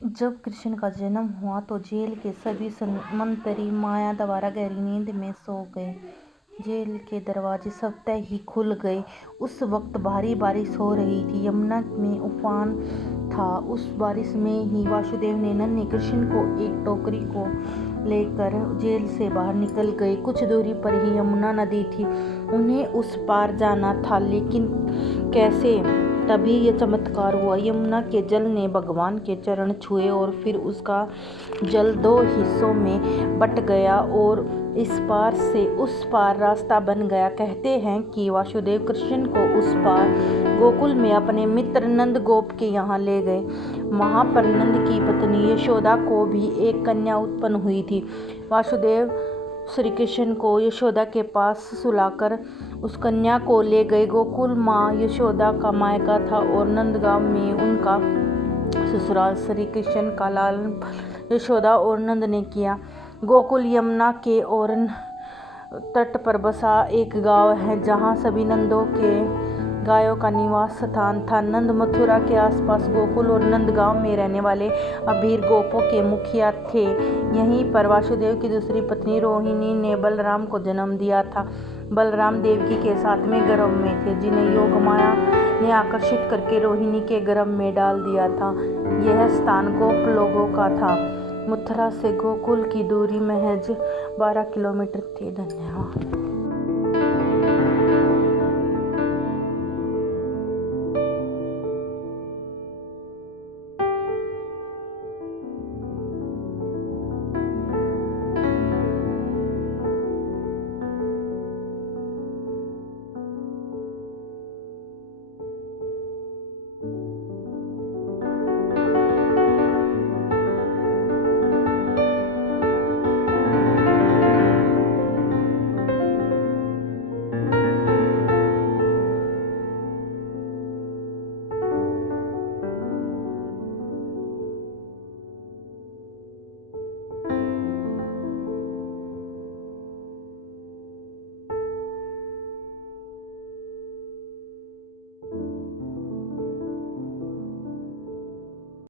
जब कृष्ण का जन्म हुआ तो जेल के सभी मंत्री माया द्वारा गहरी नींद में सो गए। जेल के दरवाजे स्वतः ही खुल गए। उस वक्त भारी बारिश हो रही थी। यमुना में उफान था। उस बारिश में ही वासुदेव ने नन्हे कृष्ण को एक टोकरी को लेकर जेल से बाहर निकल गए। कुछ दूरी पर ही यमुना नदी थी। उन्हें उस पार जाना था, लेकिन कैसे? तभी यह चमत्कार हुआ। यमुना के जल ने भगवान के चरण छुए और फिर उसका जल दो हिस्सों में बट गया और इस पार से उस पार रास्ता बन गया। कहते हैं कि वासुदेव कृष्ण को उस पार गोकुल में अपने मित्र नंद गोप के यहाँ ले गए। वहाँ पर नंद की पत्नी यशोदा को भी एक कन्या उत्पन्न हुई थी। वासुदेव श्री कृष्ण को यशोदा के पास सुलाकर उस कन्या को ले गए। गोकुल माँ यशोदा का मायका था और नंदगांव में उनका ससुराल। श्री कृष्ण का लालन यशोदा और नंद ने किया। गोकुल यमुना के और तट पर बसा एक गांव है, जहाँ सभी नंदों के गायों का निवास स्थान था। नंद मथुरा के आसपास गोकुल और नंदगांव में रहने वाले अभीर गोपों के मुखिया थे। यहीं पर वासुदेव की दूसरी पत्नी रोहिणी ने बलराम को जन्म दिया था। बलराम देवकी के 7वें गर्भ में थे, जिन्हें योग माया ने आकर्षित करके रोहिणी के गर्भ में डाल दिया था। यह स्थान गोप लोगों का था। मथुरा से गोकुल की दूरी महज 12 किलोमीटर थी। धन्यवाद।